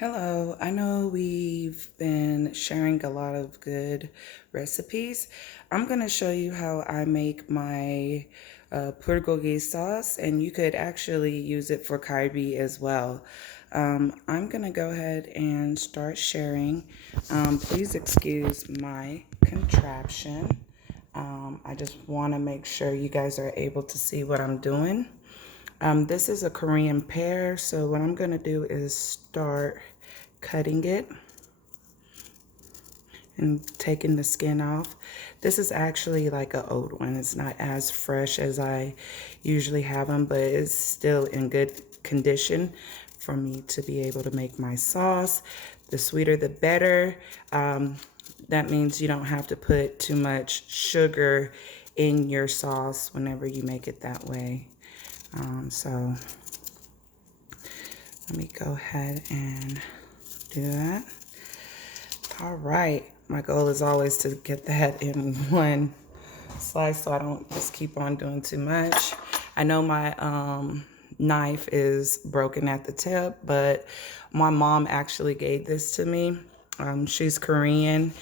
Hello, I know we've been sharing a lot of good recipes. I'm going to show you how I make my bulgogi sauce, and you could actually use it for kalbi as well. I'm going to go ahead and start sharing. Please excuse my contraption. I just want to make sure you guys are able to see what I'm doing. This is a Korean pear, so what I'm going to do is start cutting it and taking the skin off. This is actually like an old one. It's not as fresh as I usually have them, but it's still in good condition for me to be able to make my sauce. The sweeter the better. That means you don't have to put too much sugar in your sauce whenever you make it that way. So let me go ahead and do that. All right, my goal is always to get that in one slice so I don't just keep on doing too much. I know my knife is broken at the tip, but my mom actually gave this to me. She's Korean,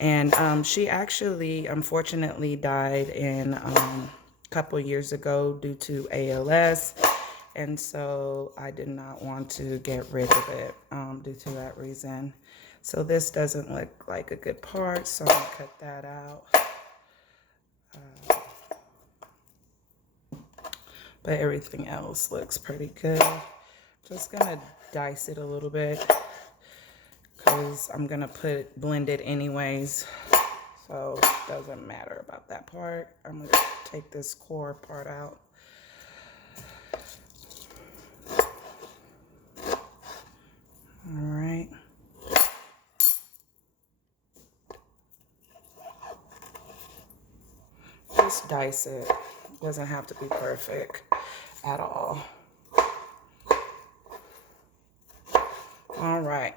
and she actually unfortunately died a couple years ago due to ALS. And so I did not want to get rid of it due to that reason. So this doesn't look like a good part, so I'm gonna cut that out. But everything else looks pretty good. Just gonna dice it a little bit because I'm gonna blend it anyways. So it doesn't matter about that part. I'm gonna take this core part out. All right. Just dice it. Doesn't have to be perfect at all. All right.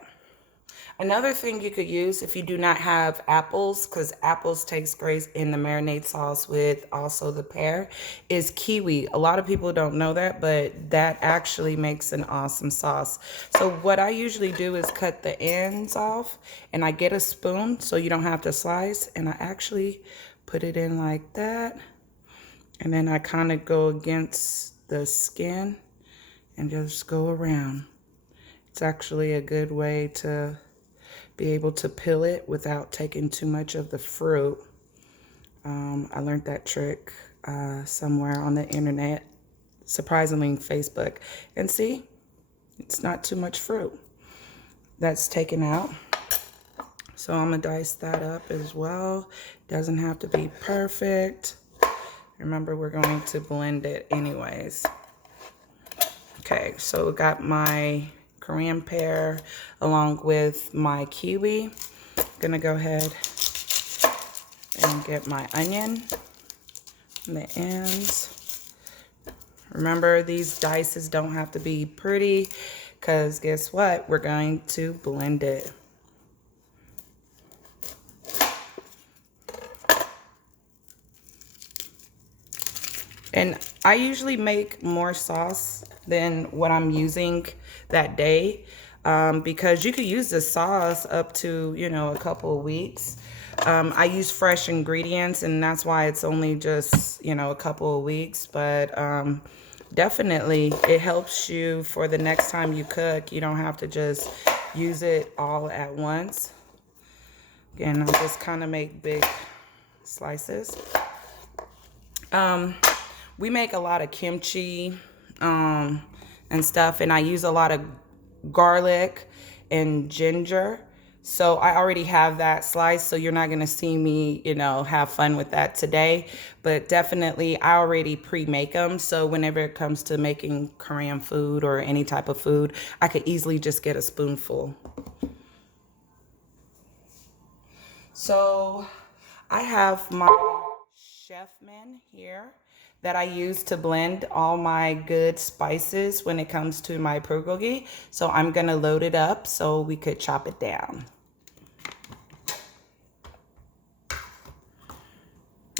Another thing you could use if you do not have apples, because apples taste great in the marinade sauce with also the pear, is kiwi. A lot of people don't know that, but that actually makes an awesome sauce. So what I usually do is cut the ends off, and I get a spoon so you don't have to slice, and I actually put it in like that. And then I kind of go against the skin and just go around. It's actually a good way to be able to peel it without taking too much of the fruit. I learned that trick somewhere on the internet, surprisingly Facebook. And see, it's not too much fruit that's taken out. So I'm gonna dice that up as well. Doesn't have to be perfect. Remember, we're going to blend it anyways. Okay, so got my Korean pear along with my kiwi. I'm gonna go ahead and get my onion on the ends. Remember, these dices don't have to be pretty because guess what? We're going to blend it. And I usually make more sauce than what I'm using that day because you could use the sauce up to, a couple of weeks. I use fresh ingredients, and that's why it's only just, a couple of weeks. But definitely it helps you for the next time you cook. You don't have to just use it all at once. Again, I just kind of make big slices. We make a lot of kimchi and stuff, and I use a lot of garlic and ginger. So I already have that sliced, so you're not going to see me, have fun with that today. But definitely, I already pre-make them. So whenever it comes to making Korean food or any type of food, I could easily just get a spoonful. So I have my chefman here that I use to blend all my good spices when it comes to my bulgogi. So I'm gonna load it up so we could chop it down.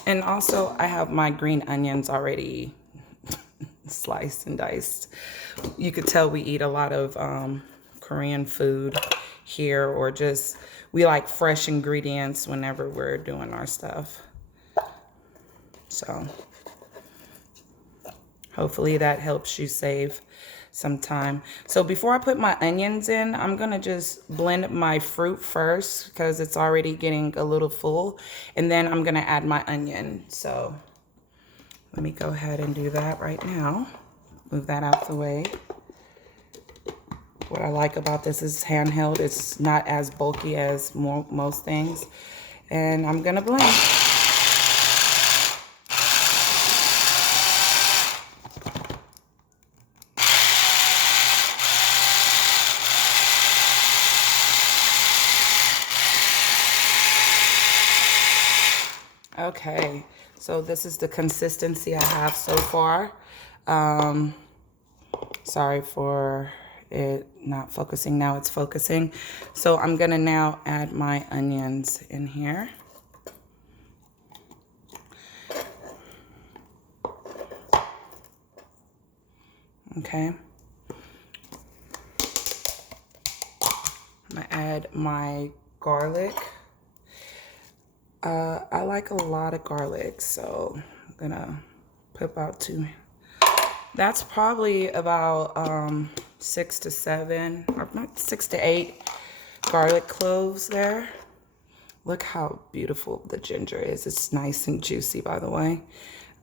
And also I have my green onions already sliced and diced. You could tell we eat a lot of Korean food here, or just we like fresh ingredients whenever we're doing our stuff. So hopefully that helps you save some time. So before I put my onions in, I'm gonna just blend my fruit first because it's already getting a little full, and then I'm gonna add my onion. So let me go ahead and do that right now. Move that out the way. What I like about this is handheld. It's not as bulky as most things. And I'm gonna blend. Okay, so this is the consistency I have so far. Sorry for it not focusing. Now it's focusing. So I'm gonna now add my onions in here. Okay. I'm gonna add my garlic. I like a lot of garlic, so I'm gonna put about 2. That's probably about 6 to 7, or 6 to 8 garlic cloves there. Look how beautiful the ginger is. It's nice and juicy, by the way.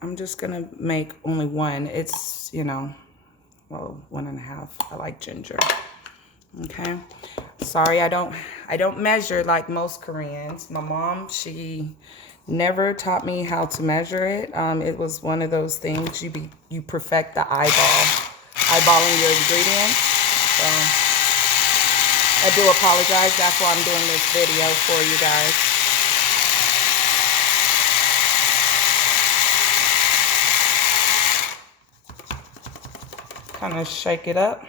I'm just gonna make only 1. It's, you know, well, 1.5. I like ginger. Okay. Sorry, I don't measure like most Koreans. My mom, she never taught me how to measure it. It was one of those things you perfect the eyeballing your ingredients. So I do apologize. That's why I'm doing this video for you guys. Kind of shake it up.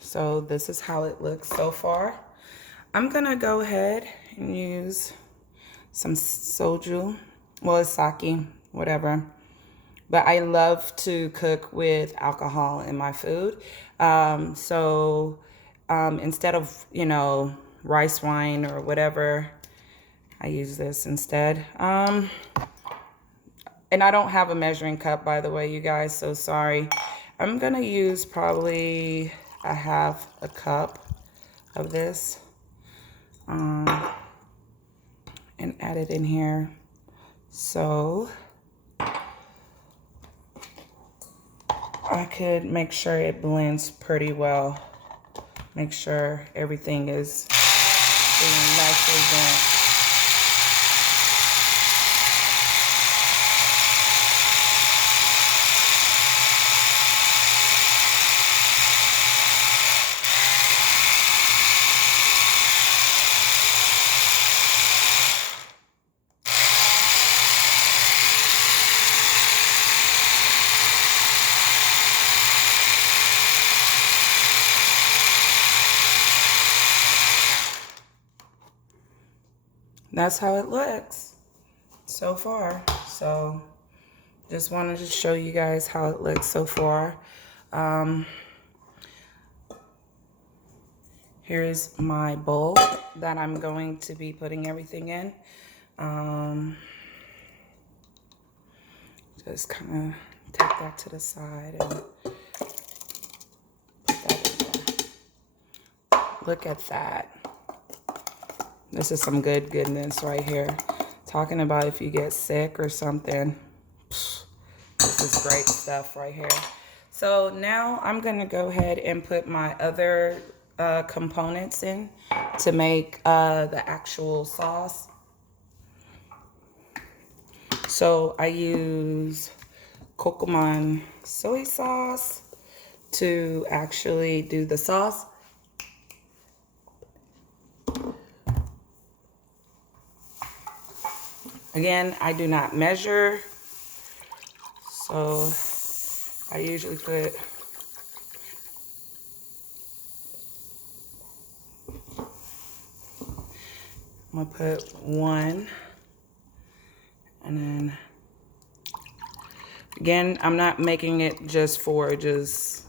So this is how it looks so far. I'm gonna go ahead and use some soju, well, it's sake, whatever. But I love to cook with alcohol in my food. Instead of, you know, rice wine or whatever, I use this instead. And I don't have a measuring cup, by the way, you guys, so sorry. I'm gonna use probably a half a cup of this and add it in here. So I could make sure it blends pretty well. Make sure everything is being nicely blended. That's how it looks so far. So just wanted to show you guys how it looks so far. Here's my bowl that I'm going to be putting everything in. Just kind of take that to the side and put that in there. Look at that. This is some goodness right here. Talking about if you get sick or something. This is great stuff right here. So now I'm gonna go ahead and put my other components in to make the actual sauce. So I use Korean soy sauce to actually do the sauce. Again, I do not measure, so I usually put I'm gonna put 1, and then Again, I'm not making it just for just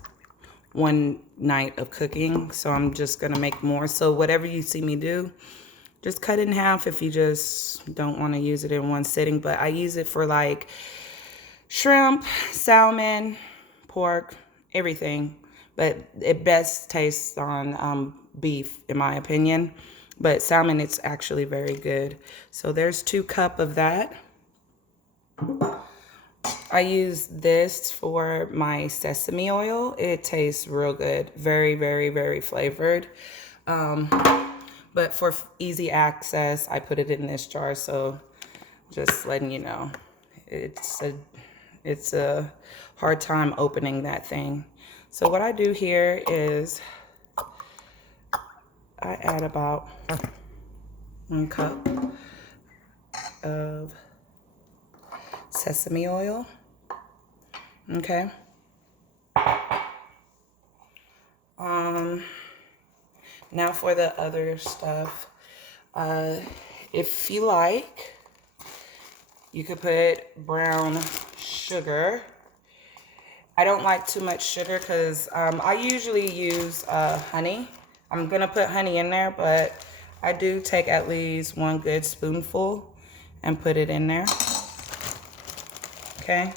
one night of cooking, so I'm just gonna make more. So whatever you see me do, just cut it in half if you just don't want to use it in one sitting. But I use it for like shrimp, salmon, pork, everything. But it best tastes on beef, in my opinion. But salmon, it's actually very good. So there's 2 cups of that. I use this for my sesame oil. It tastes real good. Very, very, very flavored. But for easy access, I put it in this jar. So just letting you know, it's a hard time opening that thing. So what I do here is I add about 1 cup of sesame oil. Okay. Now for the other stuff. If you like, you could put brown sugar. I don't like too much sugar because I usually use honey. I'm gonna put honey in there, but I do take at least 1 good spoonful and put it in there. Okay.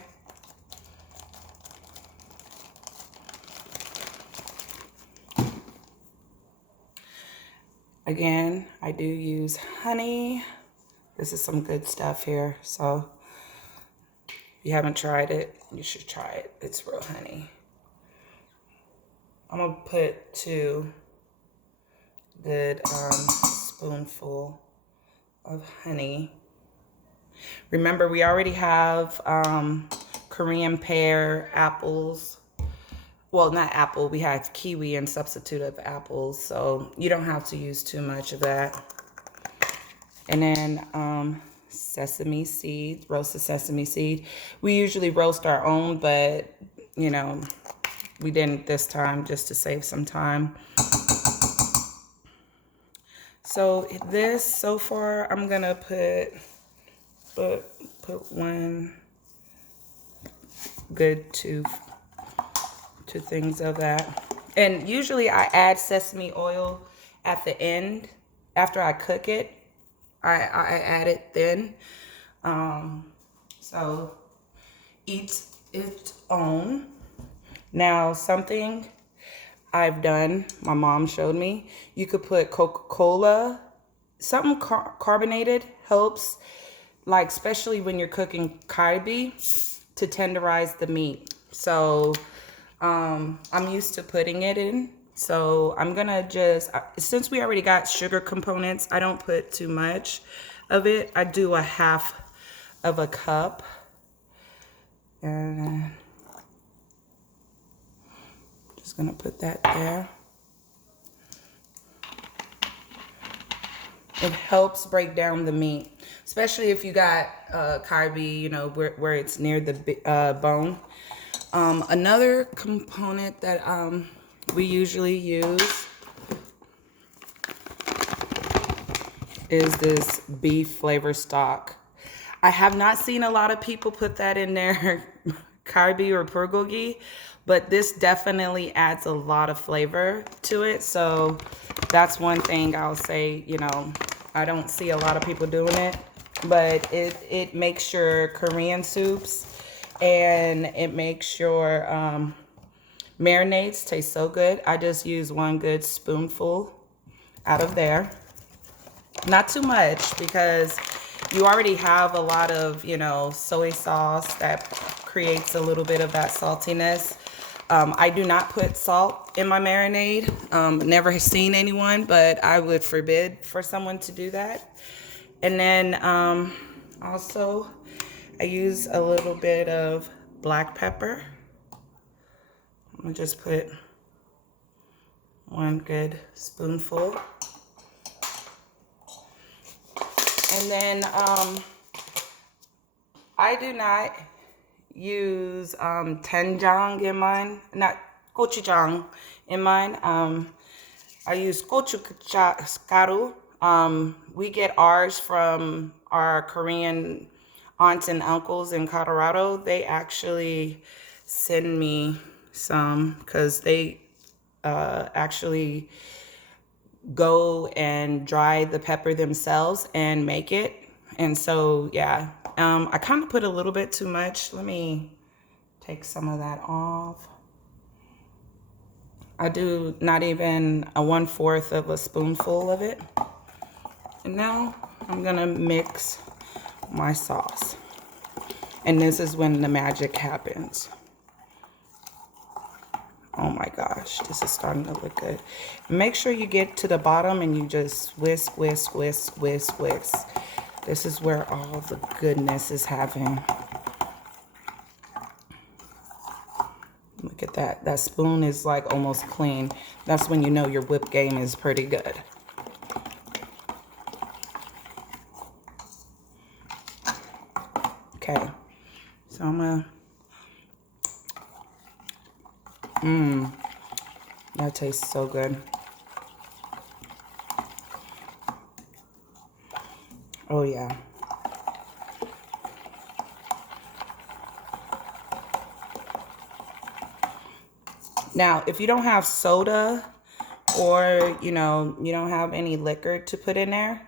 Again, I do use honey. This is some good stuff here. So if you haven't tried it, you should try it. It's real honey. I'm gonna put 2 good spoonful of honey. Remember, we already have Korean pear, apples. Well, not apple, we have kiwi in substitute of apples, so you don't have to use too much of that. And then sesame seed, roasted sesame seed. We usually roast our own, but you know, we didn't this time just to save some time. So this, so far, I'm gonna put 1 good 2 things of that. And usually I add sesame oil at the end after I cook it. I add it then. So each its own. Now something I've done, my mom showed me, you could put Coca-Cola, something carbonated helps, like especially when you're cooking kalbi, to tenderize the meat. So I'm used to putting it in. So I'm gonna just, since we already got sugar components, I don't put too much of it. I do 1/2 of a cup. And just gonna put that there. It helps break down the meat, especially if you got kalbi, you know, where it's near the bone. Another component that we usually use is this beef flavor stock. I have not seen a lot of people put that in their kalbi or bulgogi, but this definitely adds a lot of flavor to it. So that's one thing I'll say, you know, I don't see a lot of people doing it, but it makes your Korean soups and it makes your marinades taste so good. I just use 1 good spoonful out of there. Not too much because you already have a lot of, you know, soy sauce that creates a little bit of that saltiness. I do not put salt in my marinade. Never seen anyone, but I would forbid for someone to do that. And then also I use a little bit of black pepper. I'm gonna just put 1 good spoonful. And then I do not use doenjang in mine, not gochujang in mine. I use gochugaru. We get ours from our Korean aunts and uncles in Colorado, they actually send me some because they actually go and dry the pepper themselves and make it. And so, yeah, I kind of put a little bit too much. Let me take some of that off. I do not even a 1/4 of a spoonful of it. And now I'm gonna mix my sauce. And this is when the magic happens. Oh my gosh, this is starting to look good. Make sure you get to the bottom and you just whisk, whisk, whisk, whisk, whisk. This is where all the goodness is happening. Look at that. That spoon is like almost clean. That's when you know your whip game is pretty good. Okay, so I'm gonna, that tastes so good. Oh yeah. Now, if you don't have soda or, you know, you don't have any liquor to put in there,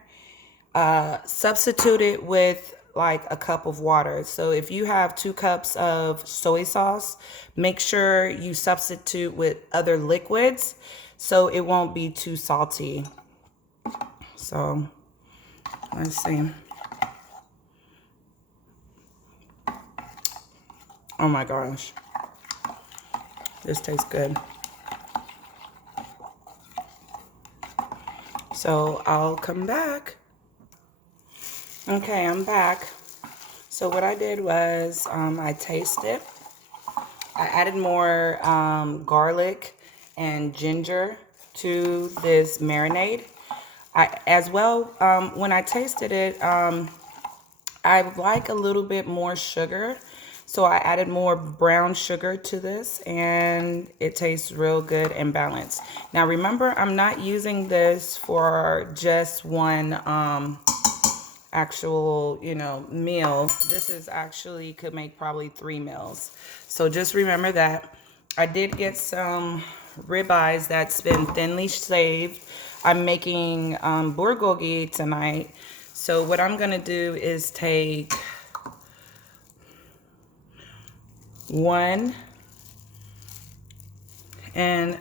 substitute it with like a cup of water. So if you have 2 cups of soy sauce, make sure you substitute with other liquids so it won't be too salty. So let's see. Oh my gosh. This tastes good. So I'll come back. Okay, I'm back. So what I did was I tasted. I added more garlic and ginger to this marinade. As well, when I tasted it, I like a little bit more sugar. So I added more brown sugar to this and it tastes real good and balanced. Now remember, I'm not using this for just one actual, you know, meal. This is actually could make probably 3 meals. So just remember that. I did get some ribeyes that's been thinly shaved. I'm making bulgogi tonight. So what I'm gonna do is take 1 and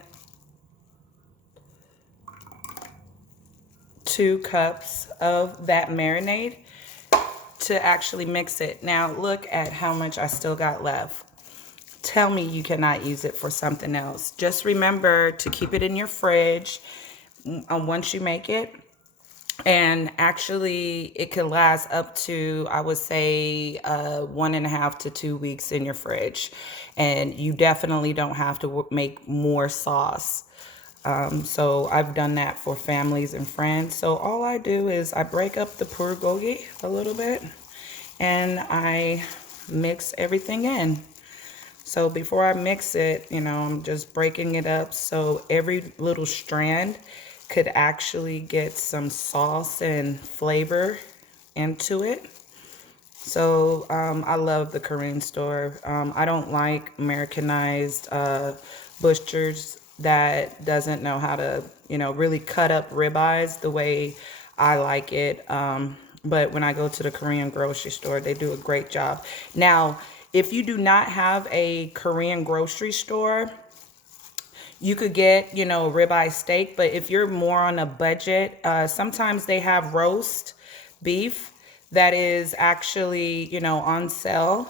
2 cups of that marinade to actually mix it. Now look at how much I still got left. Tell me you cannot use it for something else. Just remember to keep it in your fridge once you make it. And actually, it could last up to, I would say, 1.5 to 2 weeks in your fridge. And you definitely don't have to make more sauce. So I've done that for families and friends. So all I do is I break up the bulgogi a little bit and I mix everything in. So before I mix it, you know, I'm just breaking it up so every little strand could actually get some sauce and flavor into it. So I love the Korean store. I don't like Americanized butchers that doesn't know how to, you know, really cut up ribeyes the way I like it. But when I go to the Korean grocery store, they do a great job. Now, if you do not have a Korean grocery store, you could get, you know, ribeye steak, but if you're more on a budget, sometimes they have roast beef that is actually, you know, on sale.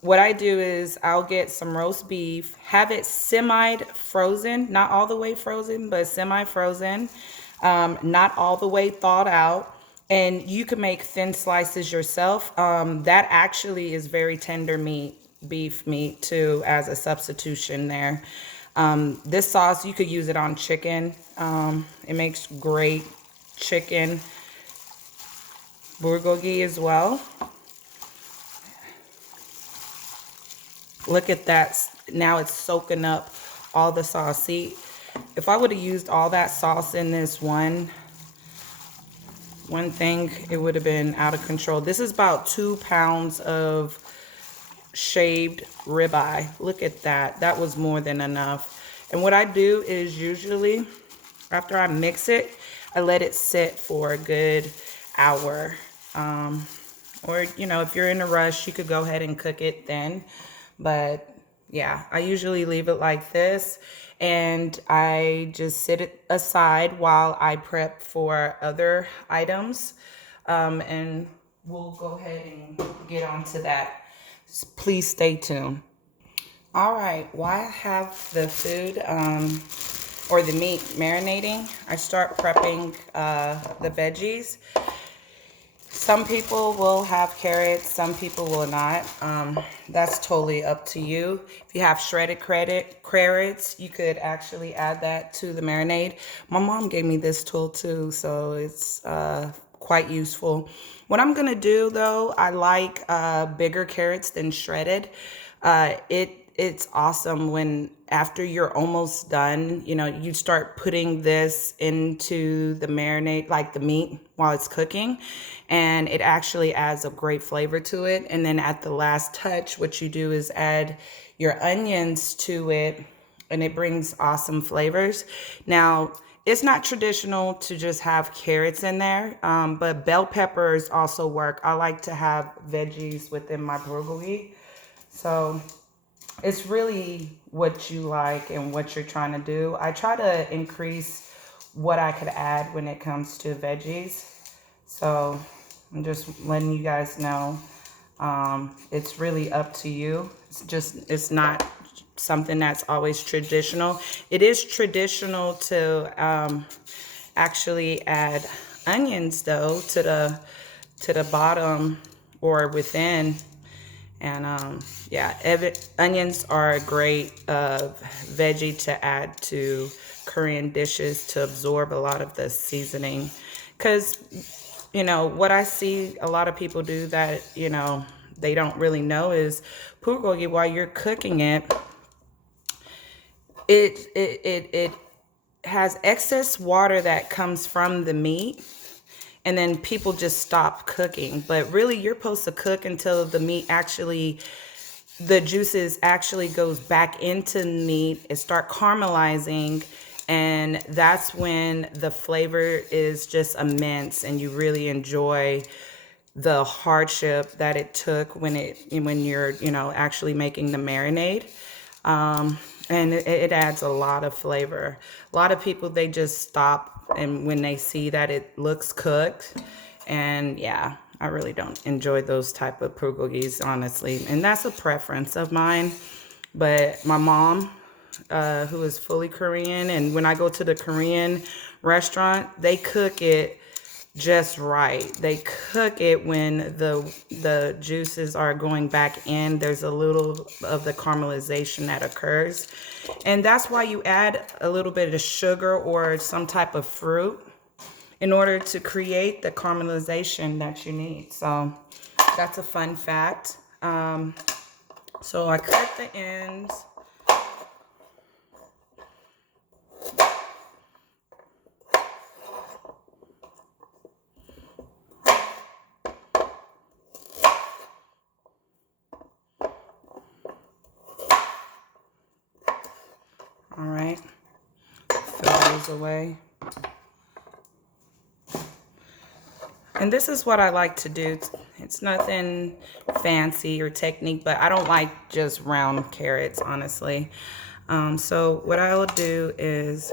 What I do is I'll get some roast beef, have it semi-frozen, not all the way frozen, but semi-frozen, not all the way thawed out. And you can make thin slices yourself. That actually is very tender meat, beef meat too, as a substitution there. This sauce, you could use it on chicken. It makes great chicken bulgogi as well. Look at that. Now it's soaking up all the sauce. See, if I would have used all that sauce in this one one thing, it would have been out of control. This is about 2 pounds of shaved ribeye. Look at that. That was more than enough. And what I do is usually after I mix it, I let it sit for a good hour. Or, you know, if you're in a rush, you could go ahead and cook it then. But yeah, I usually leave it like this. And I just sit it aside while I prep for other items. And we'll go ahead and get onto that. Please stay tuned. All right, while I have the food or the meat marinating, I start prepping the veggies. Some people will have carrots, some people will not. That's totally up to you. If you have shredded carrots, you could actually add that to the marinade. My mom gave me this tool too, so it's quite useful. What I'm gonna do though, I like bigger carrots than shredded. It's awesome when after you're almost done, you know, you start putting this into the marinade, like the meat while it's cooking, and it actually adds a great flavor to it. And then at the last touch, what you do is add your onions to it, and it brings awesome flavors. Now, it's not traditional to just have carrots in there, but bell peppers also work. I like to have veggies within my bulgogi. So it's really what you like and what you're trying to do. I try to increase what I could add when it comes to veggies. So I'm just letting you guys know. It's really up to you. It's not something that's always traditional. It is traditional to actually add onions though to the bottom or within. And yeah, onions are a great veggie to add to Korean dishes to absorb a lot of the seasoning. Because, you know, what I see a lot of people do that, you know, they don't really know is bulgogi, while you're cooking it, it has excess water that comes from the meat. And then people just stop cooking. But really, you're supposed to cook until the meat actually, the juices actually goes back into the meat. It start caramelizing. And that's when the flavor is just immense. And you really enjoy the hardship that it took when you're, you know, actually making the marinade. And it adds a lot of flavor. A lot of people, they just stop and when they see that it looks cooked. And yeah, I really don't enjoy those type of bulgogis, honestly. And that's a preference of mine. But my mom, who is fully Korean, and when I go to the Korean restaurant, they cook it just right. They cook it when the juices are going back in. There's a little of the caramelization that occurs. And that's why you add a little bit of sugar or some type of fruit in order to create the caramelization that you need. So that's a fun fact. So I cut the ends. All right, fill those away. And this is what I like to do. It's nothing fancy or technique, but I don't like just round carrots, honestly. So what I will do is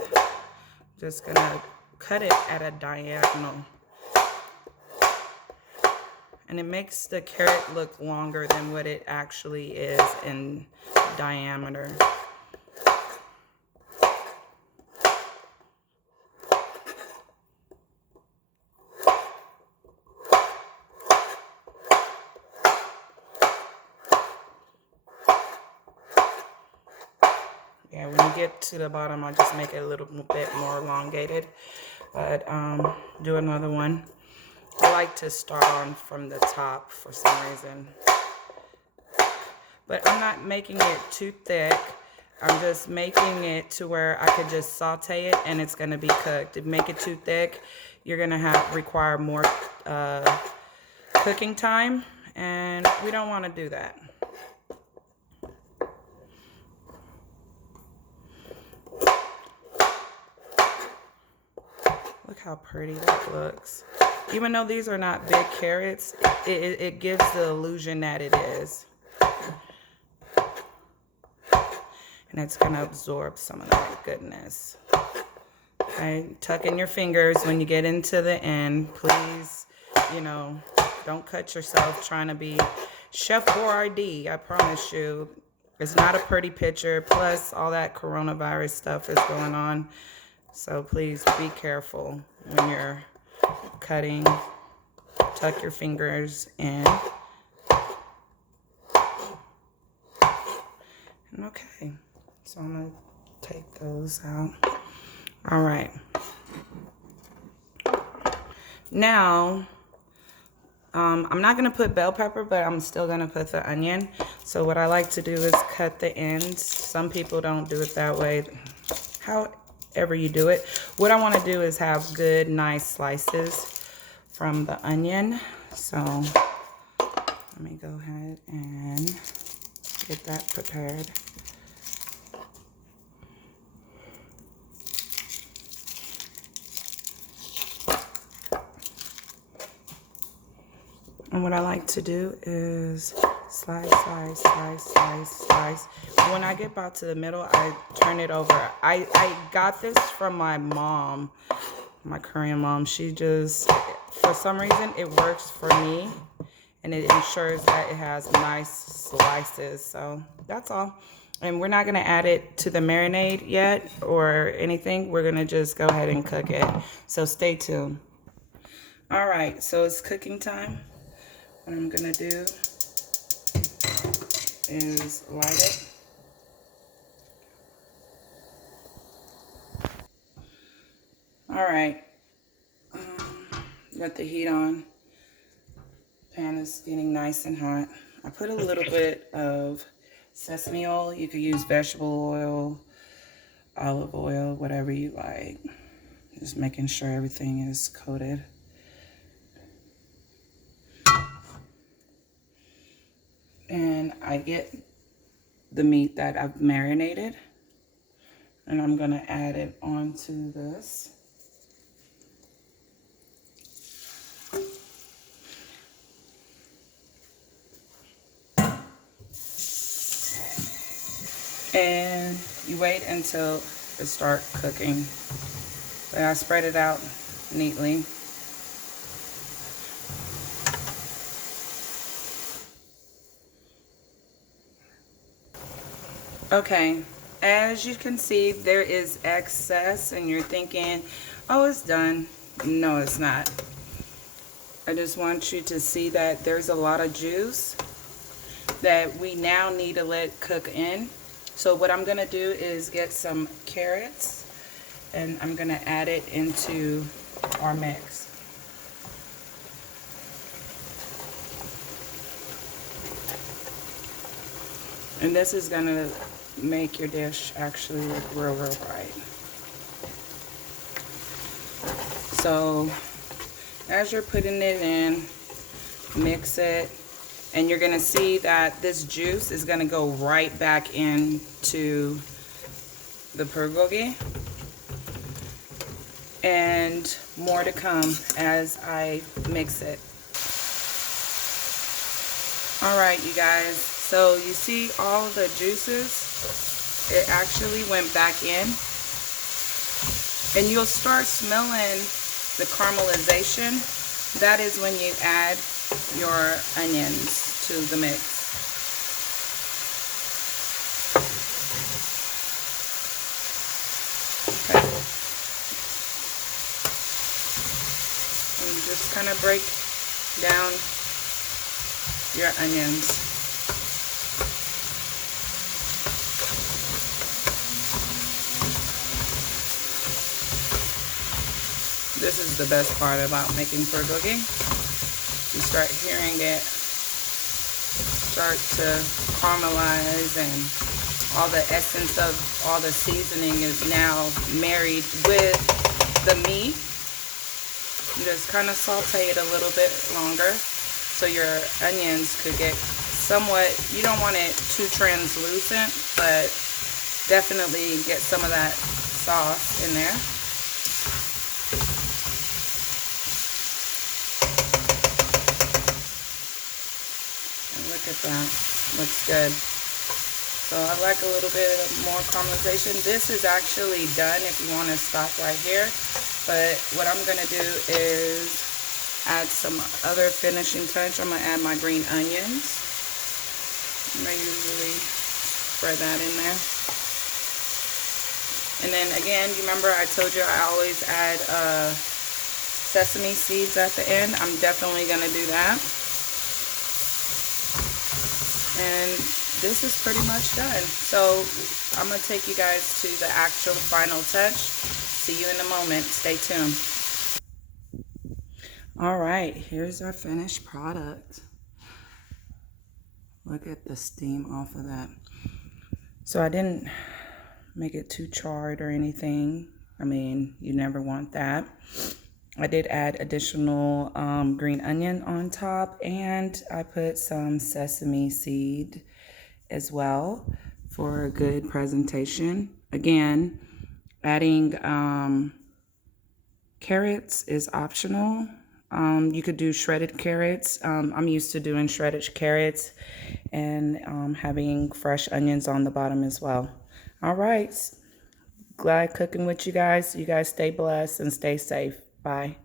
just gonna cut it at a diagonal. And it makes the carrot look longer than what it actually is in diameter. Yeah, when you get to the bottom, I'll just make it a little bit more elongated. But do another one. I like to start on from the top for some reason. But I'm not making it too thick. I'm just making it to where I could just saute it and it's going to be cooked. If you make it too thick, you're going to require more cooking time, and we don't want to do that. Look how pretty that looks. Even though these are not big carrots, it gives the illusion that it is. And it's going to absorb some of that goodness. Okay, tuck in your fingers when you get into the end. Please, you know, don't cut yourself trying to be Chef Boyardee. I promise you, it's not a pretty picture. Plus, all that coronavirus stuff is going on. So please be careful when you're cutting. Tuck your fingers in. And okay, so I'm going to take those out. All right. Now, I'm not going to put bell pepper, but I'm still going to put the onion. So what I like to do is cut the ends. Some people don't do it that way. However you do it. What I want to do is have good, nice slices from the onion. So let me go ahead and get that prepared. And what I like to do is slice, slice, slice, slice, slice. When I get about to the middle, I turn it over. I got this from my mom, my Korean mom. She just, for some reason, it works for me. And it ensures that it has nice slices. So that's all. And we're not going to add it to the marinade yet or anything. We're going to just go ahead and cook it. So stay tuned. All right, so it's cooking time. What I'm gonna do is light it. All right, got the heat on. Pan is getting nice and hot. I put a little bit of sesame oil. You could use vegetable oil, olive oil, whatever you like. Just making sure everything is coated. And I get the meat that I've marinated, and I'm gonna add it onto this. And you wait until it starts cooking. But I spread it out neatly. Okay, as you can see, there is excess, and you're thinking, oh, it's done. No, it's not. I just want you to see that there's a lot of juice that we now need to let cook in. So what I'm going to do is get some carrots, and I'm going to add it into our mix. And this is going to make your dish actually look real, real bright. So as you're putting it in, mix it, and you're going to see that this juice is going to go right back into the bulgogi. And more to come as I mix it. All right, you guys. So you see all the juices, it actually went back in. And you'll start smelling the caramelization. That is when you add your onions to the mix. Okay. And just kind of break down your onions. This is the best part about making bulgogi. You start hearing it start to caramelize and all the essence of all the seasoning is now married with the meat. Just kind of saute it a little bit longer so your onions could get somewhat, you don't want it too translucent, but definitely get some of that sauce in there. And look at that, looks good. So I like a little bit more caramelization. This is actually done if you want to stop right here. But what I'm going to do is add some other finishing touch. I'm going to add my green onions. I usually spread that in there. And then again, you remember I told you I always add sesame seeds at the end. I'm definitely going to do that. And this is pretty much done. So I'm going to take you guys to the actual final touch. See you in a moment. Stay tuned. All right, here's our finished product. Look at the steam off of that. So I didn't make it too charred or anything. I mean, you never want that. I did add additional green onion on top, and I put some sesame seed as well for a good presentation. Again, adding carrots is optional. You could do shredded carrots. I'm used to doing shredded carrots and having fresh onions on the bottom as well. All right. Glad cooking with you guys. You guys stay blessed and stay safe. Bye.